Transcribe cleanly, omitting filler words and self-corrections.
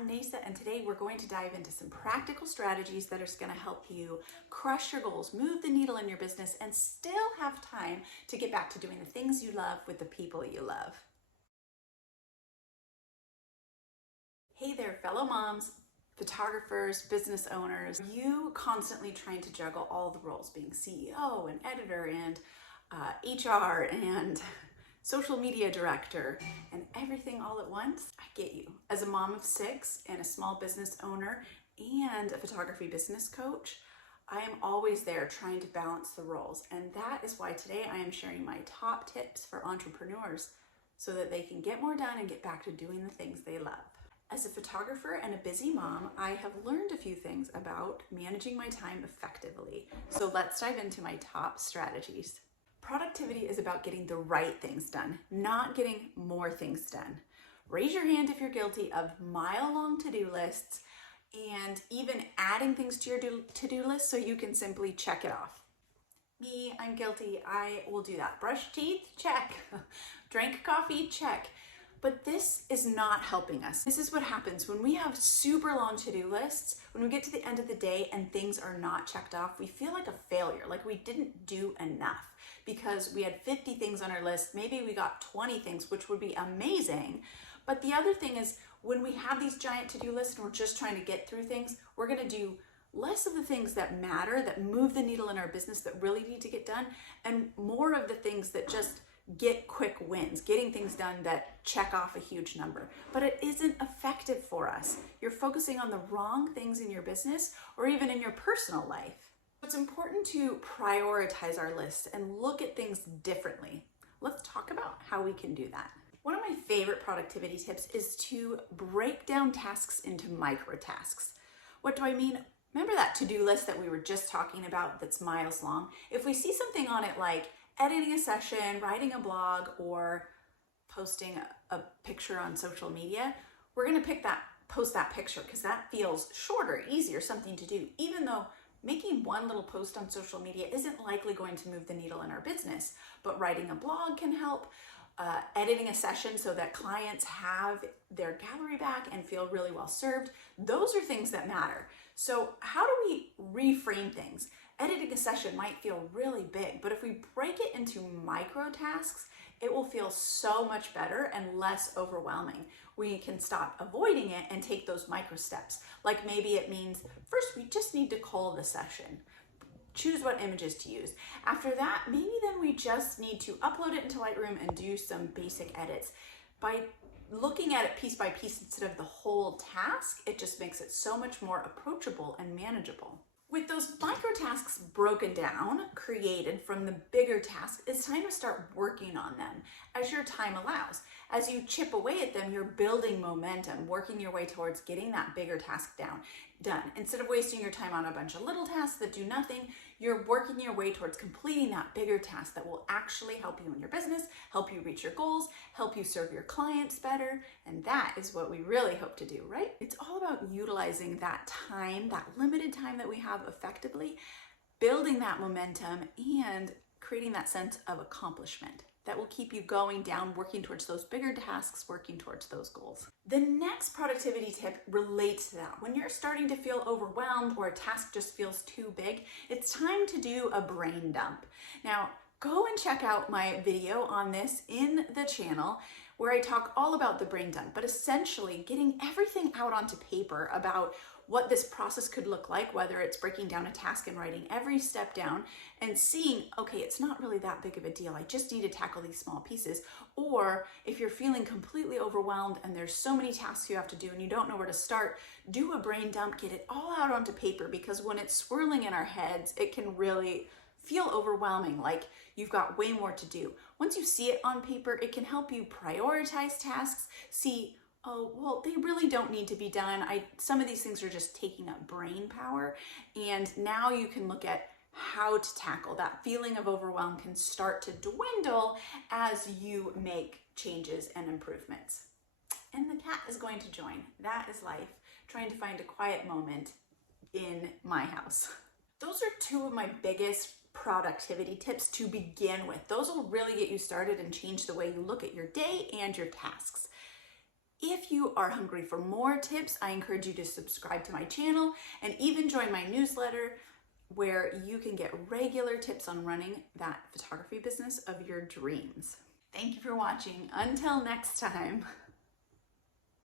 I'm Nasa, and today we're going to dive into some practical strategies that are going to help you crush your goals, move the needle in your business, and still have time to get back to doing the things you love with the people you love. Hey there, fellow moms, photographers, business owners. You constantly trying to juggle all the roles, being CEO and editor and HR and social media director and everything all at once. I get you. As a mom of 6 and a small business owner and a photography business coach, I am always there trying to balance the roles. And that is why today I am sharing my top tips for entrepreneurs so that they can get more done and get back to doing the things they love. As a photographer and a busy mom, I have learned a few things about managing my time effectively. So let's dive into my top strategies. Productivity is about getting the right things done, not getting more things done. Raise your hand if you're guilty of mile-long to-do lists and even adding things to your to-do list so you can simply check it off. Me, I'm guilty. I will do that. Brush teeth? Check. Drank coffee? Check. But this is not helping us. This is what happens when we have super long to-do lists. When we get to the end of the day and things are not checked off, we feel like a failure, like we didn't do enough because we had 50 things on our list. Maybe we got 20 things, which would be amazing. But the other thing is when we have these giant to-do lists and we're just trying to get through things, we're gonna do less of the things that matter, that move the needle in our business, that really need to get done, and more of the things that just get quick wins, getting things done that check off a huge number. But it isn't effective for us. You're focusing on the wrong things in your business or even in your personal life. It's important to prioritize our list and look at things differently. Let's talk about how we can do that. One of my favorite productivity tips is to break down tasks into micro tasks. What do I mean? Remember that to-do list that we were just talking about that's miles long? If we see something on it like editing a session, writing a blog, or posting a picture on social media, we're gonna post that picture because that feels shorter, easier, something to do, even though making one little post on social media isn't likely going to move the needle in our business, but writing a blog can help, editing a session so that clients have their gallery back and feel really well served. Those are things that matter. So how do we reframe things? Editing a session might feel really big, but if we break it into micro tasks, it will feel so much better and less overwhelming. We can stop avoiding it and take those micro steps. Like maybe it means first we just need to call the session. Choose what images to use. After that, maybe then we just need to upload it into Lightroom and do some basic edits. By looking at it piece by piece instead of the whole task, it just makes it so much more approachable and manageable. With those micro tasks broken down, created from the bigger tasks, it's time to start working on them as your time allows. As you chip away at them, you're building momentum, working your way towards getting that bigger task done. Instead of wasting your time on a bunch of little tasks that do nothing, you're working your way towards completing that bigger task that will actually help you in your business, help you reach your goals, help you serve your clients better. And that is what we really hope to do, right? It's all about utilizing that time, that limited time that we have effectively, building that momentum and creating that sense of accomplishment that will keep you going down, working towards those bigger tasks, working towards those goals. The next productivity tip relates to that. When you're starting to feel overwhelmed or a task just feels too big, it's time to do a brain dump. Now, go and check out my video on this in the channel where I talk all about the brain dump, but essentially getting everything out onto paper about what this process could look like, whether it's breaking down a task and writing every step down and seeing, okay, it's not really that big of a deal. I just need to tackle these small pieces. Or if you're feeling completely overwhelmed and there's so many tasks you have to do and you don't know where to start, do a brain dump, get it all out onto paper, because when it's swirling in our heads, it can really feel overwhelming, like you've got way more to do. Once you see it on paper, it can help you prioritize tasks, see, oh, well, they really don't need to be done. Some of these things are just taking up brain power. And now you can look at how to tackle that feeling of overwhelm can start to dwindle as you make changes and improvements. And the cat is going to join. That is life, trying to find a quiet moment in my house. Those are two of my biggest productivity tips to begin with. Those will really get you started and change the way you look at your day and your tasks. If you are hungry for more tips, I encourage you to subscribe to my channel and even join my newsletter where you can get regular tips on running that photography business of your dreams. Thank you for watching. Until next time.